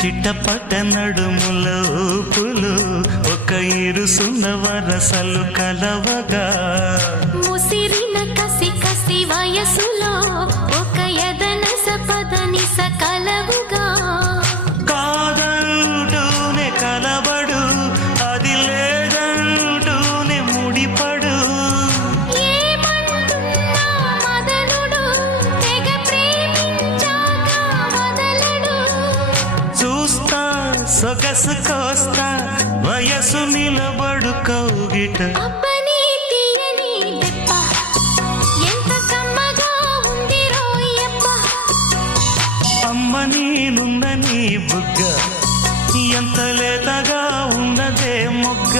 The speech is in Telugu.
చిట్టపట్ట నడుముల ఊపులు ఒక ఇరుసున్న వరసలు కలవగా ముసిరిన కసి కసి వయసులో ఒక యదన సపదని సకలవుగా కాదంటూనే కలబడు అది లేదంటూనే ముడిపడు ఏమంటున్నా మదనుడు తెగ ప్రేమించాక వదలడు చూస్తా సొగసు కోస్తా వయసు నిలబడు కౌగిట అబ్బని తీయని దెబ్బ ఎంత కమ్మగా ఉంది రోయప్ప అమ్మ నేనున్న నీ బుగ్గ ఎంత లేతగా ఉన్నదే మొగ్గ